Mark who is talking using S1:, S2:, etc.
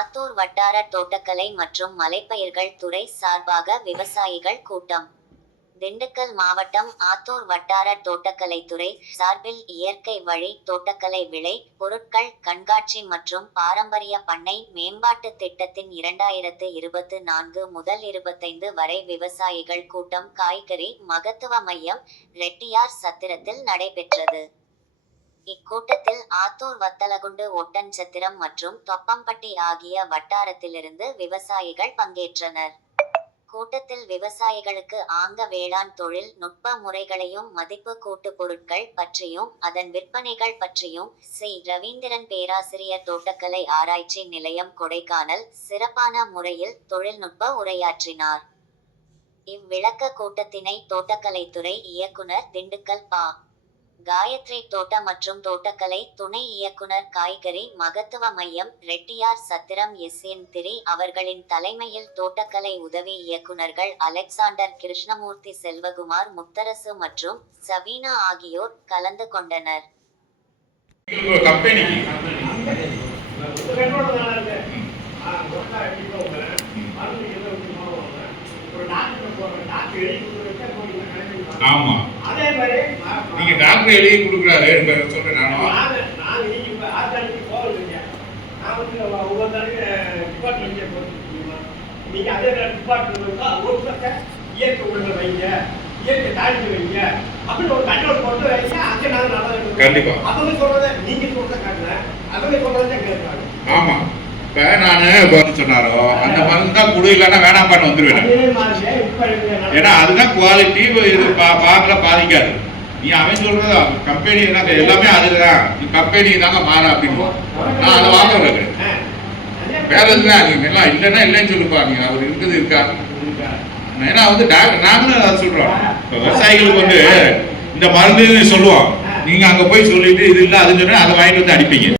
S1: ஆத்தூர் வட்டார தோட்டக்கலை மற்றும் மலைப்பயிர்கள் துறை சார்பாக விவசாயிகள் கூட்டம். திண்டுக்கல் மாவட்டம் ஆத்தூர் வட்டார தோட்டக்கலைத்துறை சார்பில் இயற்கை வழி தோட்டக்கலை விளை பொருட்கள் கண்காட்சி மற்றும் பாரம்பரிய பண்ணை மேம்பாட்டு திட்டத்தின் இரண்டாயிரத்து இருபத்து நான்கு முதல் இருபத்தைந்து வரை விவசாயிகள் கூட்டம் காய்கறி மகத்துவ மையம் ரெட்டியார் சத்திரத்தில் நடைபெற்றது. இக்கூட்டத்தில் ஆத்தூர் வத்தலகுண்டு ஒட்டன்சத்திரம் மற்றும் தொப்பம்பட்டி ஆகிய வட்டாரத்திலிருந்து விவசாயிகள் பங்கேற்றனர். கூட்டத்தில் விவசாயிகளுக்கு ஆங்க வேளாண் தொழில் நுட்ப முறைகளையும் மதிப்பு கூட்டு பொருட்கள் பற்றியும் அதன் விற்பனைகள் பற்றியும் சி. ரவீந்திரன் பேராசிரியர் தோட்டக்கலை ஆராய்ச்சி நிலையம் கொடைக்கானல் சிறப்பான முறையில் தொழில்நுட்ப உரையாற்றினார். இவ்விளக்க கூட்டத்தினை தோட்டக்கலைத்துறை இயக்குனர் திண்டுக்கல் பா. காயத்ரி தோட்ட மற்றும் தோட்டக்கலை துணை இயக்குனர் காய்கறி மகத்துவ மையம் ரெட்டியார் சத்திரம் எஸ் என் திரி அவர்களின் தலைமையில் தோட்டக்கலை உதவி இயக்குனர்கள் அலெக்சாண்டர் கிருஷ்ணமூர்த்தி செல்வகுமார் முத்தரசு மற்றும் சவீனா ஆகியோர் கலந்து கொண்டனர்.
S2: ஆமா. நீங்க டாக்டர் எழுதி கொடுக்குறாரு சொல்றேன் நானும்
S3: நான் நான் இன்னைக்கு இப்ப ஆர்கானிக்கு போகலைங்க நான் வந்து ஒவ்வொரு நாளைக்கு டிபார்ட்மெண்ட் போட்டுருக்கீங்களா நீங்க அதே டிபார்ட்மெண்ட் தான் ஒரு பக்கம் இயற்கை உள்ள வைங்க இயற்கை தாழ்ந்து வைங்க அப்படின்னு ஒரு கண்ட்ரோல் போட்டு வைங்க அங்கே நான் நல்லா இருக்கும்.
S2: கண்டிப்பா.
S3: அவங்க சொல்றதை நீங்க சொல்றத காட்டுறேன் அவங்க சொல்றதை
S2: ஆமா. இப்ப நானு சொன்னாரோ அந்த மருந்து தான் குடு இல்லைன்னா வந்துருவேன்
S3: மாதிரி இப்ப இங்க
S2: ஏன்னா அதுதான் குவாலிட்டி இது பா- பார்க்கல பாதிக்காது. நீ அவன் சொல்றது கம்பெனி எல்லாமே அதுதான் கம்பெனி தாங்க மாற அப்படின்னு. நான் அதை வாங்குறேன் வேற எதுனா நீங்க எல்லாம் இல்லைன்னா இல்லைன்னு சொல்லுப்பா நீங்க அவர் இருக்குது இருக்கா? ஏன்னா வந்து டாக்டர் நாங்களும் அதை சொல்றோம். இப்ப விவசாயிகளுக்கு வந்து இந்த மருந்து சொல்லுவோம். நீங்க அங்க போய் சொல்லிட்டு இது இல்லை அதுன்னு சொன்னா அதை வாங்கிட்டு வந்து அடிப்பீங்க.